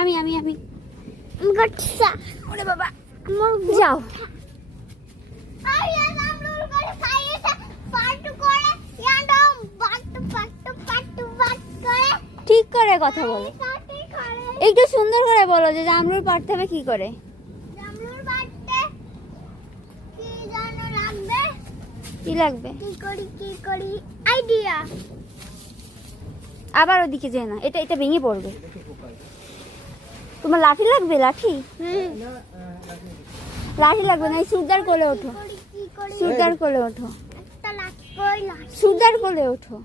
আমি আমি আমি গচ্ছা ওরে বাবা যাও ঠিক করে কথা বলো, একটু সুন্দর করে বলো যে জামরুল পাড়তে হবে কি করে। কি লাগবে? কি করি আইডিয়া। আবার ওদিকে যেও না, এটা এটা ভেঙে পড়বে। তোমার লাঠি লাগবে? লাঠি লাঠি লাগবে না, এই সুরদার কোলে ওঠো, সুরদার কোলে ওঠো, সুরদার কোলে ওঠো।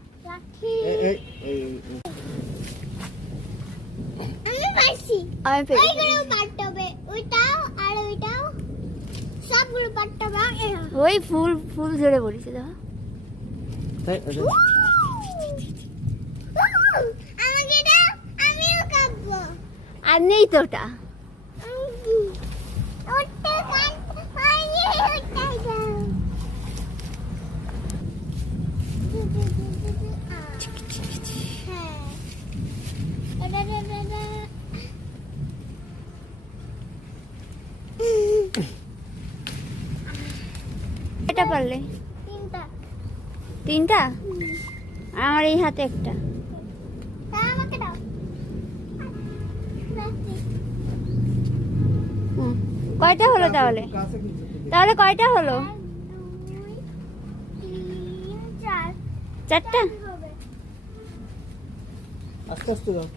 আমি ওই ফুল ফুল ঝরে পড়েছে দেখো। আর নেই তো ওটা। এটা পারলে তিনটা, আমার এই হাতে একটা। কয়টা হলো তাহলে? তাহলে কয়টা হলো? চারটা। আস্তে আস্তে দাও।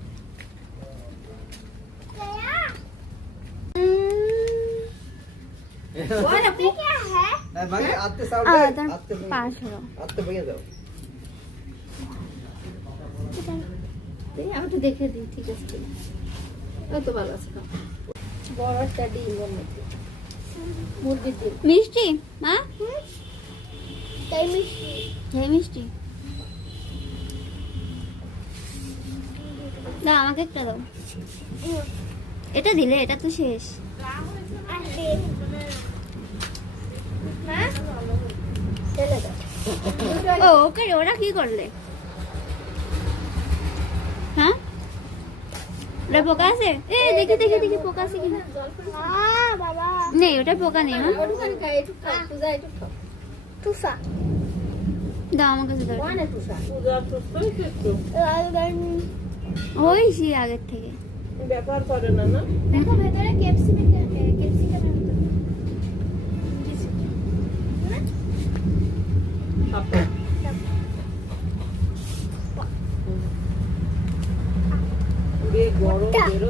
পাঁচ হলো। আমি তো দেখে দিই, ঠিক আছে, ওই তো ভালো আছে। বড় একটা ডিম মুরগির ডিম। মিষ্টি মা, তাই মিষ্টি, এই মিষ্টি দাও, আমাকে একটা দাও। এটা দিলে এটা তো শেষ। ও ওকে, ওরা কি করলে? হ্যাঁ ওটা পোকা আছে? এ দেখি দেখি দেখি পোকা আছে কিনা। নেই, ওটা পোকা নেই। মা দাও আমার কাছে দাও। ওই সে আগের থেকে ব্যাপার করে না না। দেখো ভেতরে ক্যাপসিকাম গরম